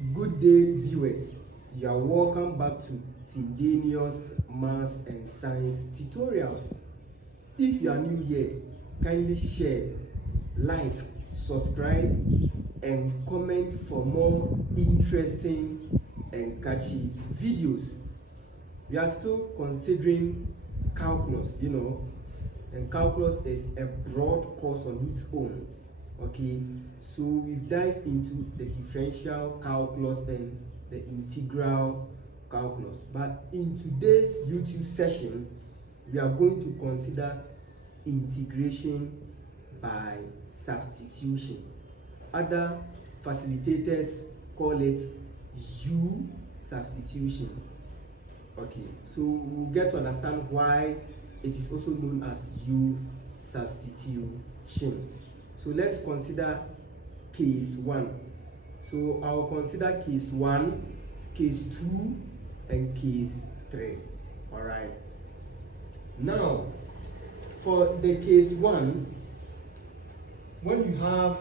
Good day, viewers. You are welcome back to Tindanious Maths and Science tutorials. If you are new here, kindly share, like, subscribe, and comment for more interesting and catchy videos. We are still considering calculus, and calculus is a broad course on its own. Okay, so we've dived into the differential calculus and the integral calculus, but in today's YouTube session we are going to consider integration by substitution. Other facilitators call it U substitution. Okay, so we'll get to understand why it is also known as U substitution. So let's consider case 1. So I'll consider case 1, case 2, and case 3. All right. Now, for the case 1, when you have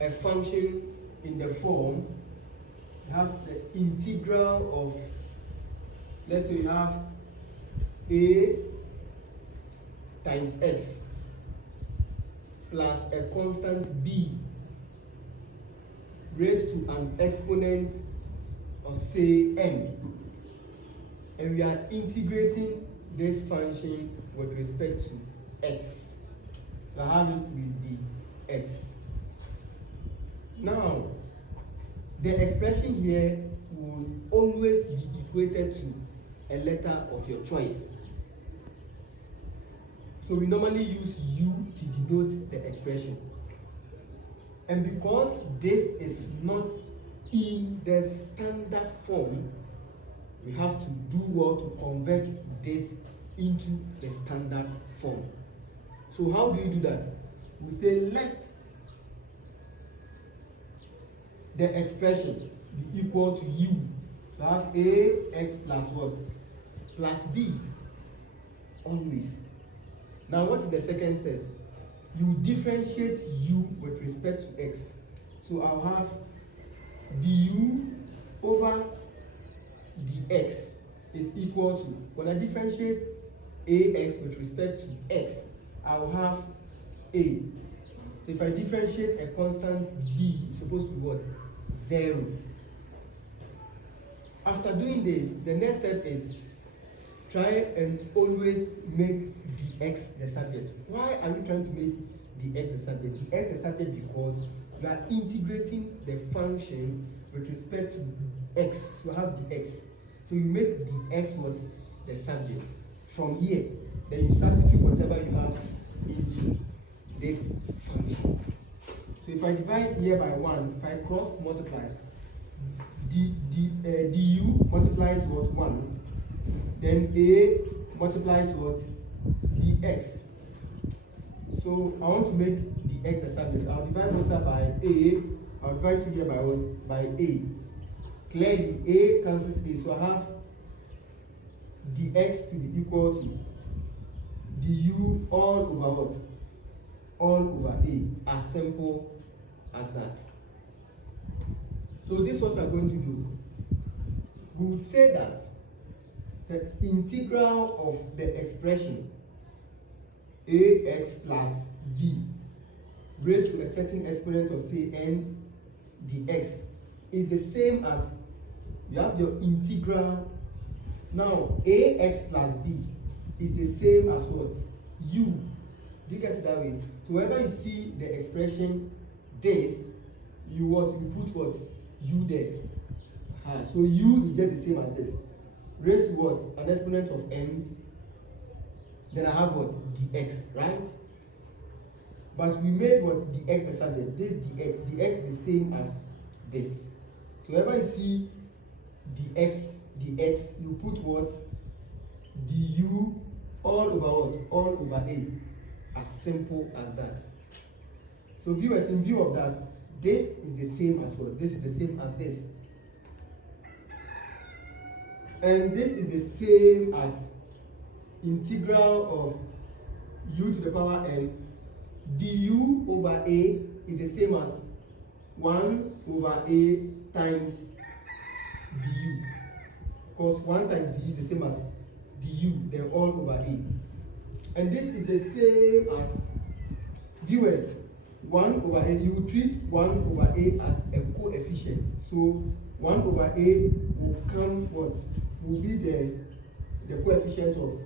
a function in the form, you have the integral of, let's say you have a times x plus a constant b raised to an exponent of, say, n, and we are integrating this function with respect to x. So I have it to be dx. Now, the expression here will always be equated to a letter of your choice. So we normally use u to denote the expression. And because this is not in the standard form, we have to do well to convert this into the standard form. So how do you do that? We say let the expression be equal to u. So I have ax plus what? Plus b, always. Now what is the second step? You differentiate u with respect to x. So I'll have du over dx is equal to, when I differentiate ax with respect to x, I'll have a. So if I differentiate a constant b, it's supposed to be what? 0. After doing this, the next step is try and always make dx the subject. Why are we trying to make dx the subject? Dx the subject because we are integrating the function with respect to x. So I have dx. So you make dx what? The subject. From here, then you substitute whatever you have into this function. So if I divide here by 1, if I cross multiply, du multiplies what? 1. Then a multiplies what? Dx. So I want to make dx a subject. I'll divide both sides by a. I'll divide 2 here by what? By a. Clearly, a cancels a. So I have dx to be equal to du all over what? All over a. As simple as that. So this is what we are going to do. We would say that the integral of the expression ax plus b raised to a certain exponent of, say, n dx is the same as, you have your integral. Now ax plus b is the same as what? U. Do you get it that way? So whenever you see the expression this, you put what? U there. So u is just the same as this, raised to what? An exponent of n. Then I have what? Dx, right? But we made what? Dx the subject. This dx is the same as this. So whenever you see dx, you put what? Du all over what? All over a. As simple as that. So viewers, in view of that, this is the same as what? This is the same as this. And this is the same as integral of u to the power n. Du over a is the same as 1 over a times du, because 1 times du is the same as du, then all over a. And this is the same as, viewers, 1 over a, you treat 1 over a as a coefficient. So 1 over a will come, what? Will be the coefficient of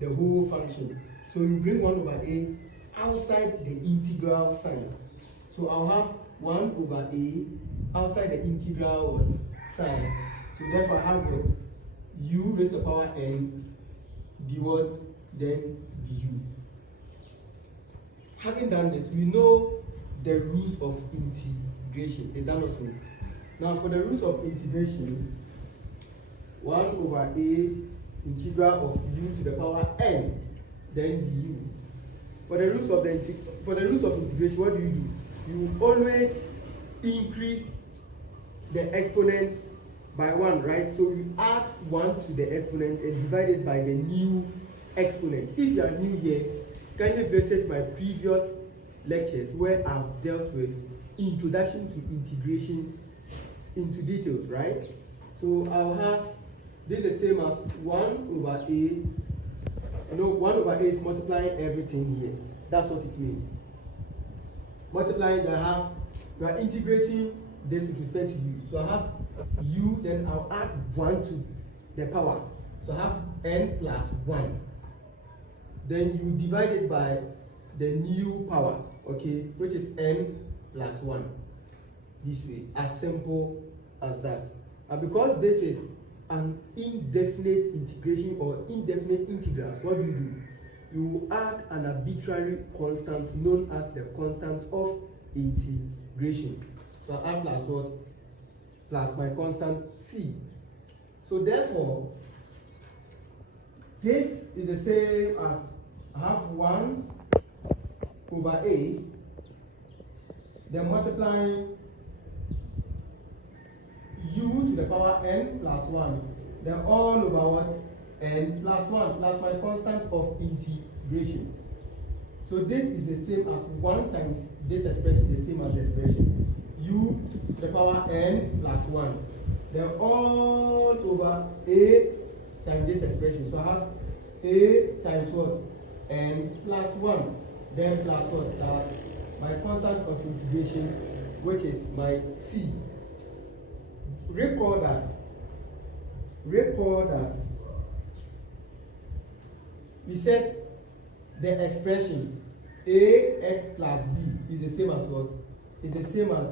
the whole function. So you bring 1 over a outside the integral sign. So I'll have 1 over a outside the integral what? Sign. So therefore I have what? U raised to the power n d what? Then du. Having done this, we know the rules of integration. Is that not so? Now for the rules of integration, 1 over a integral of u to the power n, then du. For the rules of integration, what do? You always increase the exponent by 1, right? So you add 1 to the exponent and divide it by the new exponent. If you are new here, kindly visit my previous lectures where I've dealt with introduction to integration into details, right? So I'll have this is the same as 1 over a. You know, 1 over a is multiplying everything here. That's what it means. Multiplying, then I have, we are integrating this with respect to u. So I have u, then I'll add 1 to the power. So I have n plus 1. Then you divide it by the new power, okay, which is n plus 1. This way, as simple as that. And because this is an indefinite integration or indefinite integrals, what do? You add an arbitrary constant known as the constant of integration. So I add plus what? Plus my constant c. So therefore, this is the same as I have 1 over a, then multiplying u to the power n plus 1, then all over what? N plus 1 plus my constant of integration. So this is the same as 1 times this expression is the same as the expression u to the power n plus 1, then all over a times this expression. So I have a times what? N plus 1, then plus what? Plus my constant of integration, which is my c. Recall that we said the expression ax plus b is the same as what? Is the same as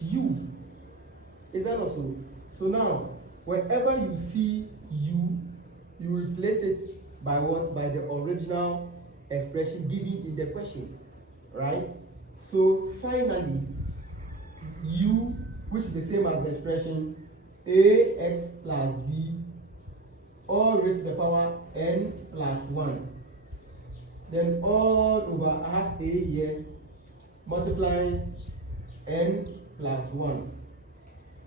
u. Is that also? So now, wherever you see u, you replace it by what? By the original expression given in the question, right? So finally, u, which is the same as the expression ax plus b, all raised to the power n plus 1. Then all over, I have a here, multiplying n plus 1.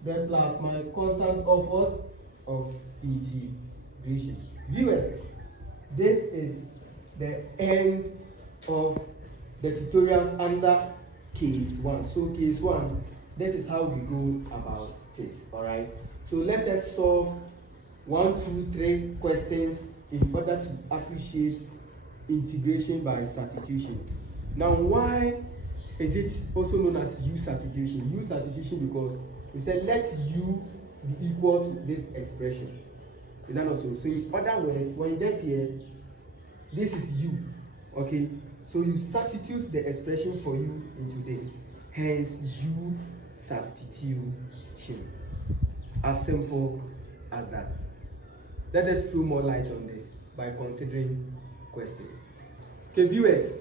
Then plus my constant of what? Of integration. Viewers, this is the end of the tutorials under case 1. So case 1, this is how we go about it, all right? So let us solve 1, 2, 3 questions in order to appreciate integration by substitution. Now, why is it also known as u substitution? U substitution because we said let u be equal to this expression. Is that also? So in other words, when you get here, this is u, okay? So you substitute the expression for u into this. Hence, u substitution. As simple as that. Let us throw more light on this by considering questions. Okay, viewers,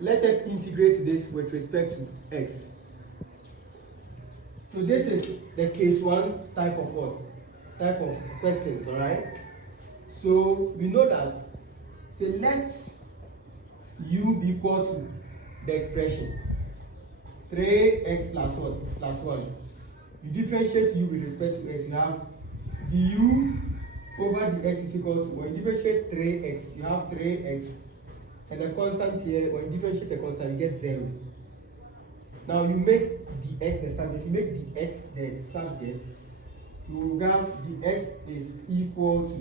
let us integrate this with respect to x. So this is the case 1 type of what? Type of questions, all right? So we know that, say let u be equal to the expression 3x plus what? Plus 1. You differentiate u with respect to x, you have du over the x is equal to, when you differentiate 3x, you have 3x, and the constant here, when you differentiate the constant, you get 0. Now you make the x the subject, if you make the x the subject, you will have the x is equal to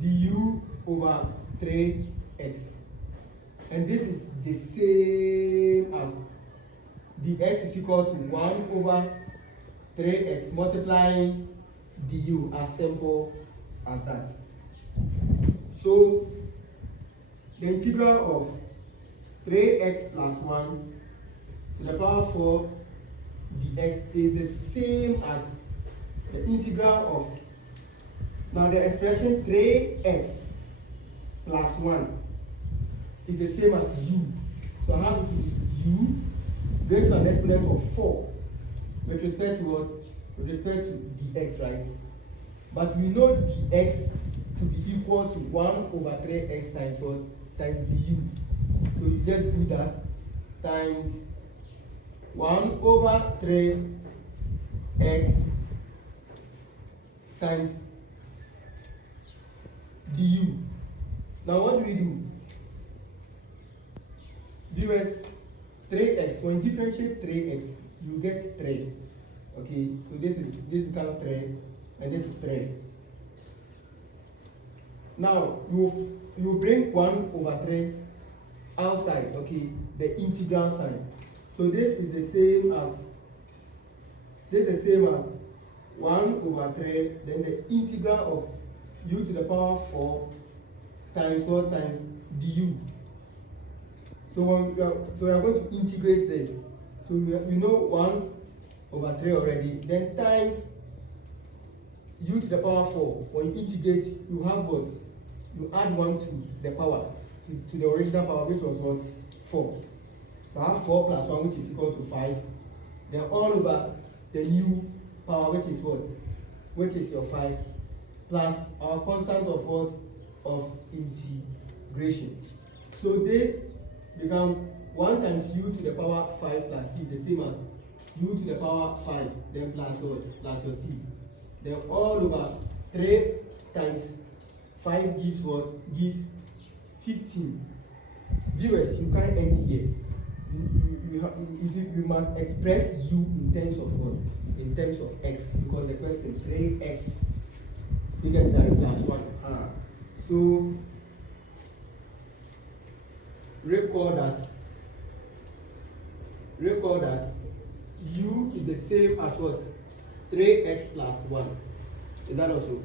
du over 3x. And this is the same as the x is equal to 1 over 3x multiplying du, as simple as that. So the integral of 3x plus 1 to the power 4 dx is the same as the integral of, now the expression 3x plus 1 is the same as u. So I have it to be u raised to an exponent of 4 with respect to what? With respect to dx, right? But we know dx to be equal to 1 over 3x times what? Times du. So you just do that times 1 over 3x times du. Now what do we do? Viewers, 3x, when you differentiate 3x, you get 3. Okay, so this becomes 3 and this is 3. Now you bring 1 over 3 outside, okay, the integral sign. So this is the same as 1 over 3, then the integral of u to the power 4 times what? Times du. So we are going to integrate this. So we know 1 over 3 already, then times u to the power 4. When you integrate, you have what? You add 1 to the power, to the original power, which was what? 4. So I have 4 plus 1, which is equal to 5. Then all over the new power, which is what? Which is your 5, plus our constant of what? Of integration. So this becomes 1 times u to the power 5 plus c, the same as u to the power 5, then plus what? Plus your c. Then all over 3 times 5 gives what? Gives 15. Viewers, you can't end here. You must express u in terms of what? In terms of x, because the question 3x bigger than plus 1. So recall that u is the same as what? 3x plus 1. Is that also?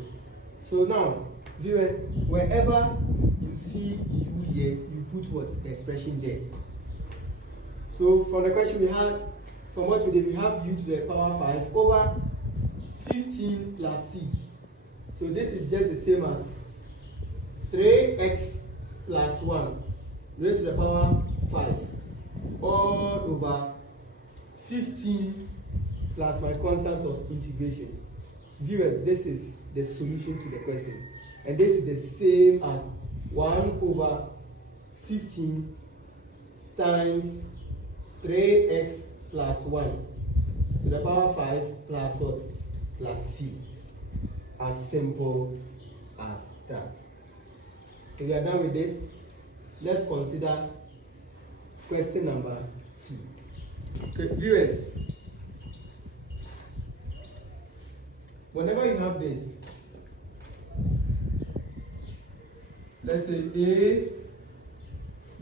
So now, viewers, wherever you see u here, you put what? The expression there. So from the question we had, from what we did, we have u to the power 5 over 15 plus c. So this is just the same as 3x plus 1 raised to the power 5 all over 15 plus my constant of integration. Viewers, this is the solution to the question. And this is the same as 1 over 15 times 3x plus 1 to the power 5 plus what? Plus c. As simple as that. So we are done with this. Let's consider question number 2. Okay, viewers, whenever you have this, let's say a,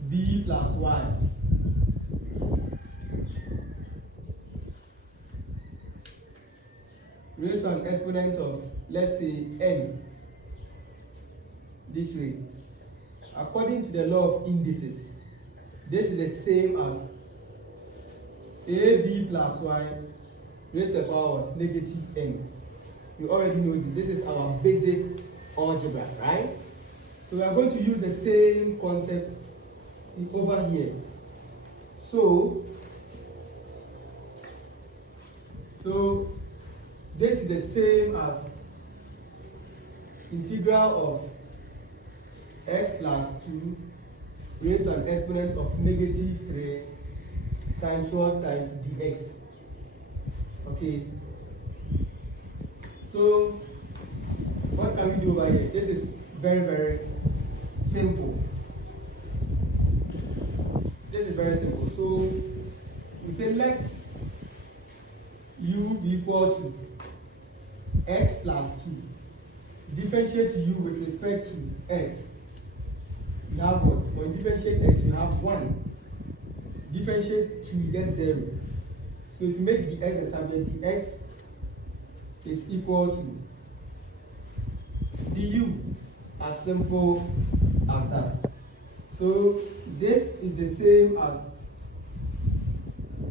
b plus y, raised to an exponent of, let's say, n, this way. According to the law of indices, this is the same as ab plus y raised to the power of negative n. You already know this. This is our basic algebra, right? So we are going to use the same concept over here. So this is the same as integral of x plus 2 raised to an exponent of negative 3 times what? Times dx. Okay. So what can we do over here? This is very, very simple. This is very simple. So we say let u be equal to x plus 2. Differentiate u with respect to x. You have what? When you differentiate x, you have 1. Differentiate 2, you get 0. So if you make the x the subject, the x is equal to du. As simple as that. So this is the same as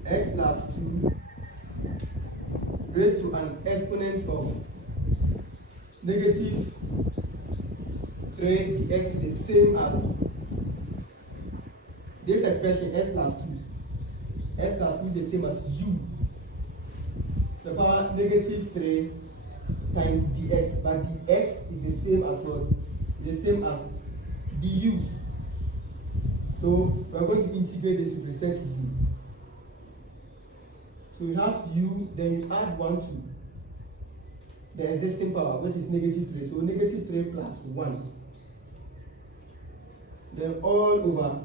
x plus 2 raised to an exponent of negative 3. The x is the same as this expression x plus 2. X plus 2 is the same as u. The power negative 3 times dx, but the x is the same as what? The same as du. So we are going to integrate this with respect to u. So you have u, then you add 1 to the existing power, which is negative 3. So negative 3 plus 1. Then all over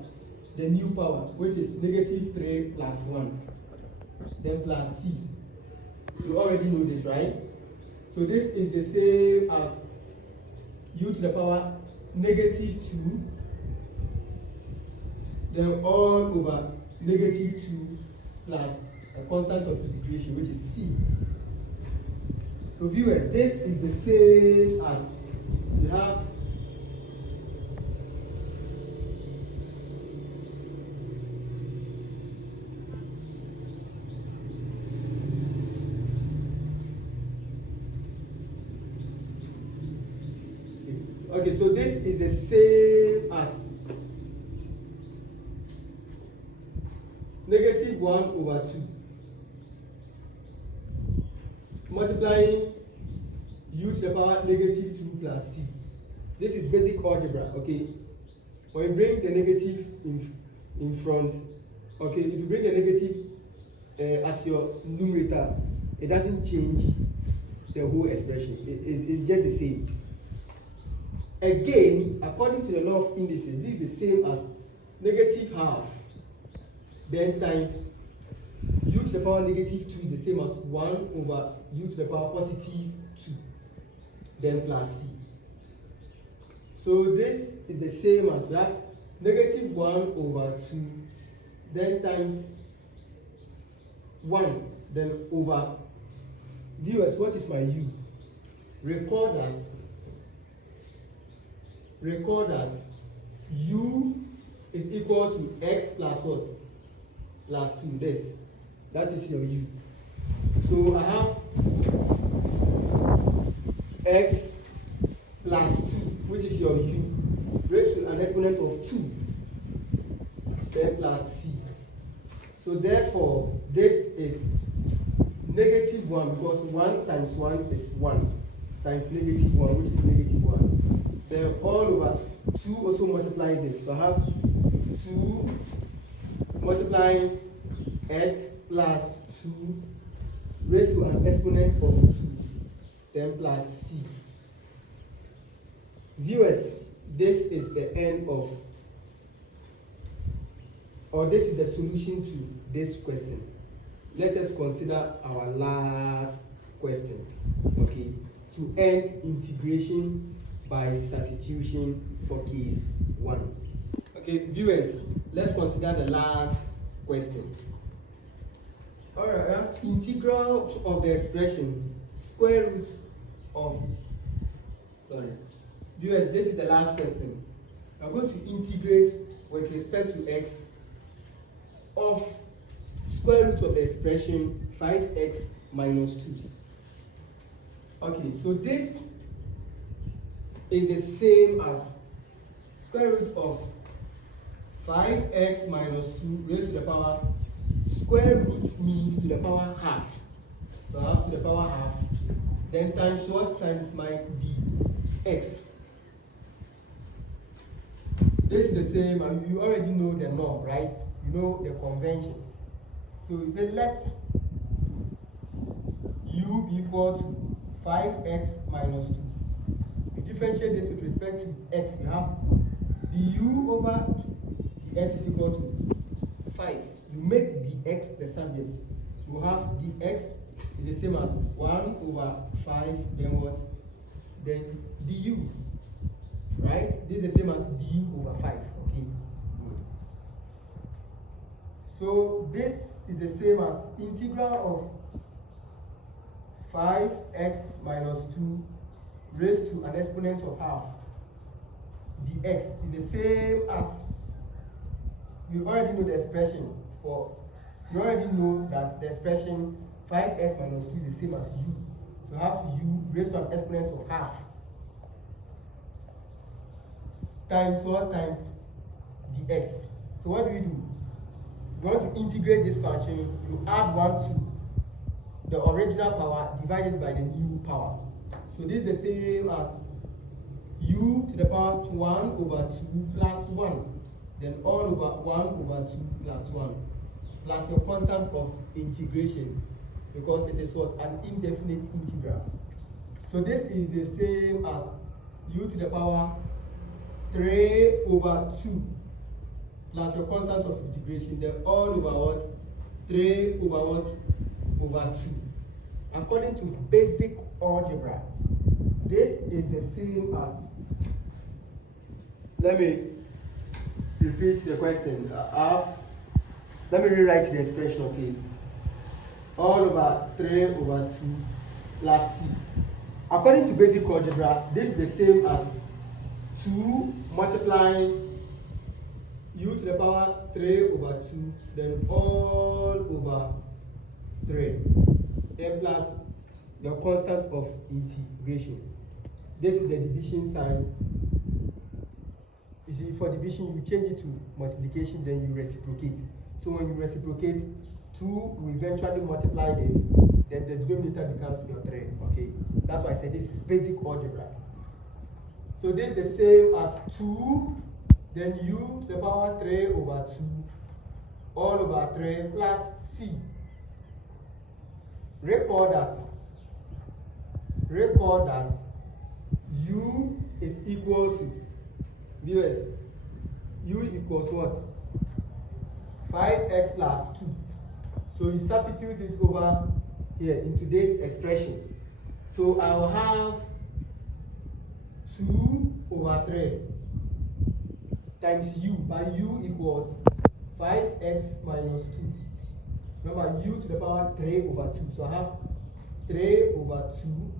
the new power, which is negative 3 plus 1. Then plus c. You already know this, right? So this is the same as u to the power negative 2. Then all over negative 2 plus a constant of integration, which is c. So viewers, this is the same as you have okay, so this is the same as negative 1 over 2 multiplying u to the power negative 2 plus c. This is basic algebra, okay? When you bring the negative in front, okay, if you bring the negative as your numerator, it doesn't change the whole expression. It's just the same. Again, according to the law of indices, this is the same as negative half, then times u to the power negative 2 is the same as 1 over u to the power positive 2, then plus c. So this is the same as we have negative 1 over 2, then times 1, then over. Viewers, what is my u? Recall that u is equal to x plus what? Plus 2. That is your u. So I have x plus 2, which is your u, raised to an exponent of 2, then plus c. So therefore, this is negative 1, because 1 times 1 is 1 times negative 1, which is negative 1. Then all over 2 also multiplies this. So I have 2 multiplying x plus 2 raised to an exponent of 2, then plus c. Viewers, this is the end of, or this is the solution to this question. Let us consider our last question, okay, to end integration by substitution for case 1. Okay, viewers, let's consider the last question. Alright, I have integral of the expression square root of, viewers, this is the last question. I'm going to integrate with respect to x of square root of the expression 5x minus 2. Okay, so this is the same as square root of 5x minus 2 raised to the power, square root means to the power half. So I have to the power half, then times what? Times my dx. This is the same, and you already know the norm, right? You know the convention. So you say let u be equal to 5x minus 2. You differentiate this with respect to x. You have du over dx is equal to 5. You make dx the subject. You have dx is the same as 1 over 5, then what? Then du, right? This is the same as du over 5, okay? Good. So this is the same as integral of 5x minus 2 raised to an exponent of half dx is the same as, you already know the expression for, you already know that the expression 5x minus 2 is the same as u. So have u raised to an exponent of half times what? Times dx. So what do? You want to integrate this function, you add 1 to the original power divided by the new power. So this is the same as u to the power 1 over 2 plus 1. Then all over 1 over 2 plus 1. Plus your constant of integration, because it is what? An indefinite integral. So this is the same as u to the power 3 over 2 plus your constant of integration, then all over what? 3 over what? Over 2. According to basic algebra, this is the same as, let me repeat the question. Let me rewrite the expression, okay? All over 3 over 2 plus c. According to basic algebra, this is the same as 2 multiplying u to the power 3 over 2, then all over 3, then plus your constant of integration. This is the division sign. You see, for division, you change it to multiplication, then you reciprocate. So when you reciprocate, 2 will eventually multiply this, then the denominator becomes your 3, okay? That's why I said this is basic algebra. So this is the same as 2, then u to the power 3 over 2, all over 3 plus c. Recall that u is equal to, viewers, u equals what? 5x plus 2. So you substitute it over here into this expression. So I will have 2 over 3 times u, by u equals 5x minus 2. Remember, u to the power 3 over 2. So I have 3 over 2,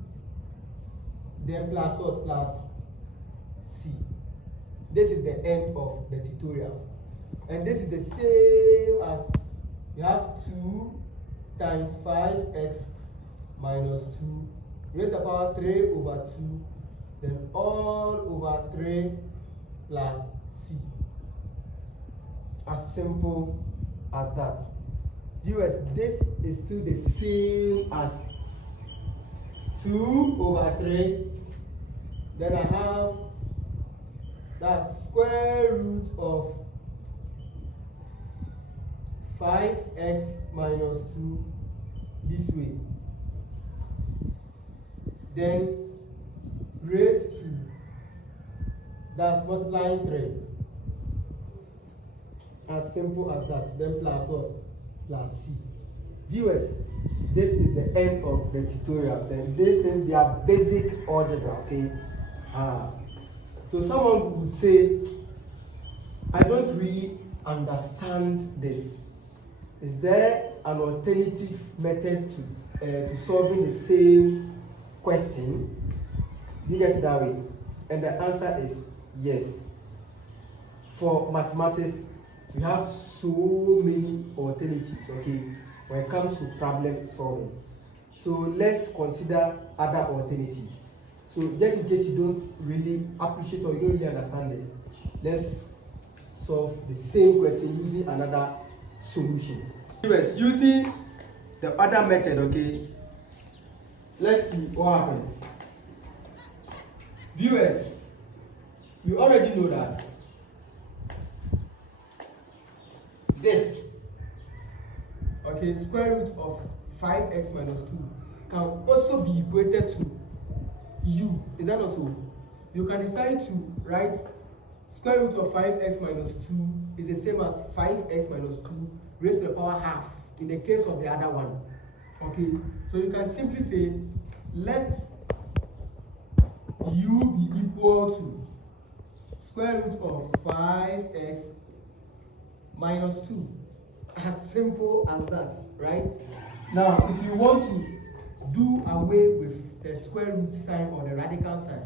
then plus what? Plus c. This is the end of the tutorials. And this is the same as, you have 2 times 5x minus 2 raised to the power 3 over 2, then all over 3 plus c. As simple as that. Viewers, this is still the same as 2 over 3. Then I have the square root of 5x minus 2 this way. Then raised to, that's multiplying 3. As simple as that. Then plus what? Plus c. Viewers, this is the end of the tutorials, and this is their basic algebra, okay? So someone would say, I don't really understand this. Is there an alternative method to solving the same question? Do you get it that way? And the answer is yes. For mathematics, we have so many alternatives, okay, when it comes to problem solving. So let's consider other alternatives. So just in case you don't really appreciate or you don't really understand this, let's solve the same question using another solution. Viewers, using the other method, okay, let's see what happens. Viewers, you already know that this, okay, square root of 5x minus 2 can also be equated to u. Is that not so? You can decide to write square root of 5x minus 2 is the same as 5x minus 2 raised to the power half in the case of the other one. Okay, so you can simply say let u be equal to square root of 5x minus 2. As simple as that, right? Now, if you want to do away with the square root sign or the radical sign,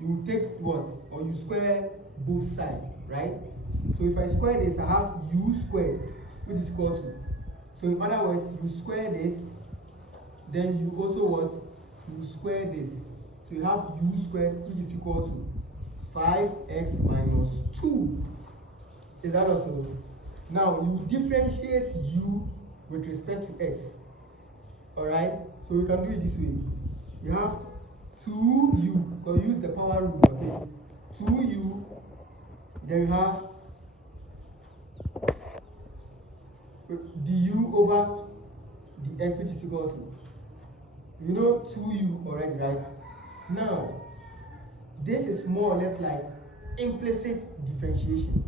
you will take what? Or you square both sides, right? So if I square this, I have u squared, which is equal to. So in other words, you square this, then you also what? You square this. So you have u squared, which is equal to 5x minus 2. Is that also? Now you differentiate u with respect to x. Alright? So we can do it this way. You have 2u, because use the power rule, okay? 2u, then you have du over the x, which is equal to. You know 2u already, right? Now, this is more or less like implicit differentiation.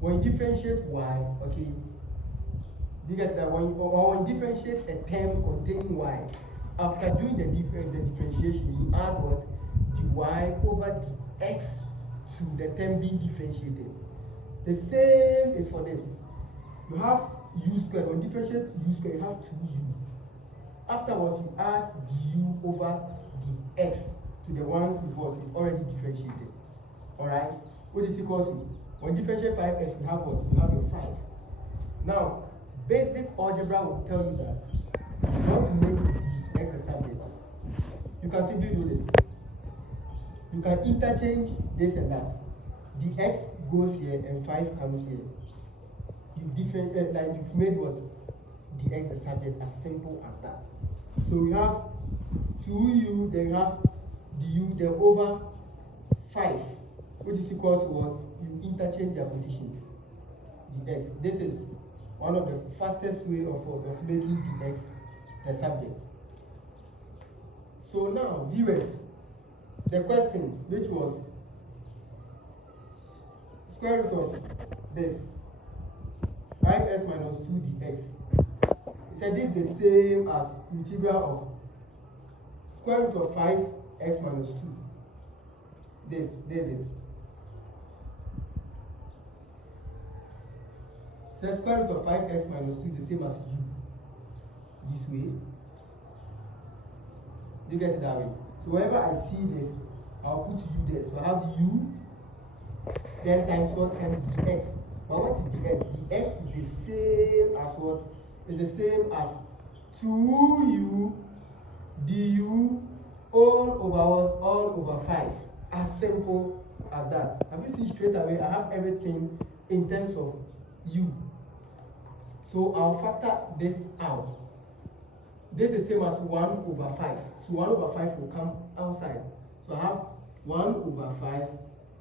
When you differentiate y, okay, do you get that? When you differentiate a term containing y, after doing the differentiation, you add what? The y over the x to the term being differentiated. The same is for this. You have u squared. When you differentiate u squared, you have 2u. Afterwards, you add the u over the x to the ones you've already differentiated. Alright? What is equal to? When you differentiate 5x, you have what? You have your 5. Now, basic algebra will tell you that if you want to make the x a subject, you can simply do this. You can interchange this and that. The x goes here and 5 comes here. You've made what? The x a subject, as simple as that. So we have 2u, then you have the u, then over 5, which is equal to what? You interchange their position, the x. This is one of the fastest way of making the x the subject. So now, viewers, the question, which was square root of this 5s minus 2 dx. We said this is the same as integral of square root of 5x minus 2. There's it. So square root of 5x minus 2 is the same as u. This way. Do you get it that way? So whenever I see this, I'll put u there. So I have u, then times what times dx. But what is the x? The x is the same as what? It's the same as 2u du all over what? All over 5. As simple as that. Have you seen straight away? I have everything in terms of u. So I'll factor this out. This is the same as 1 over 5. So 1 over 5 will come outside. So I have 1 over 5.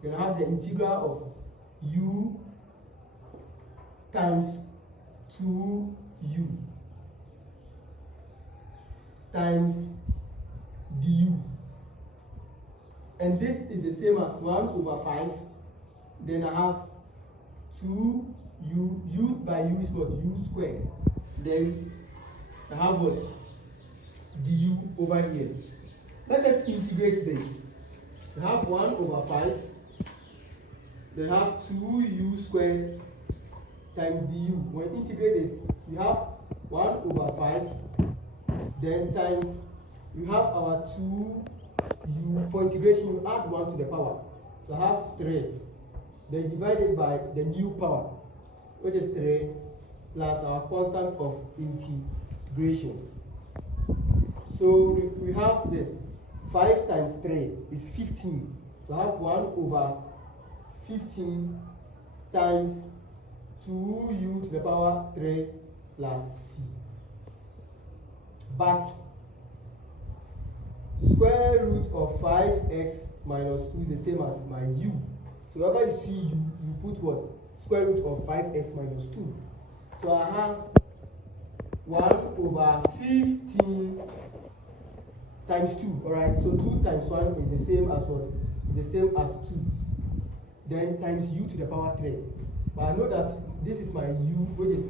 Then I have the integral of u times 2u times du. And this is the same as 1 over 5. Then I have 2u. U by u is what? U squared. Then I have what? Du over here. Let us integrate this. We have 1 over 5. Then have 2u squared times du. When we integrate this, we have 1 over 5. Then times, we have our 2u. For integration, you add 1 to the power. So I have 3. Then divided by the new power, which is 3, plus our constant of integration. So we have this. 5 times 3 is 15. So I have 1 over 15 times 2u to the power 3 plus c. But square root of 5x minus 2 is the same as my u. So whenever you see u, you put what? Square root of 5x minus 2. So I have 1 over 15 times 2. Alright, so 2 times 1 is the same as what? Is the same as 2. Then times u to the power 3. But I know that this is my u, which is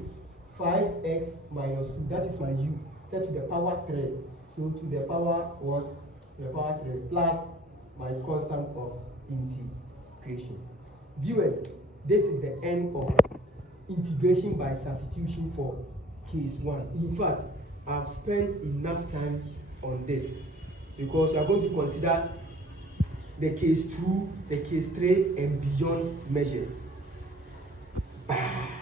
5x minus 2, that is my u, set to the power 3. So to the power what? To the power 3 plus my constant of integration. Viewers, this is the end of integration by substitution for case 1. In fact, I've spent enough time on this because we are going to consider the case 2, the case 3, and beyond measures. Bye.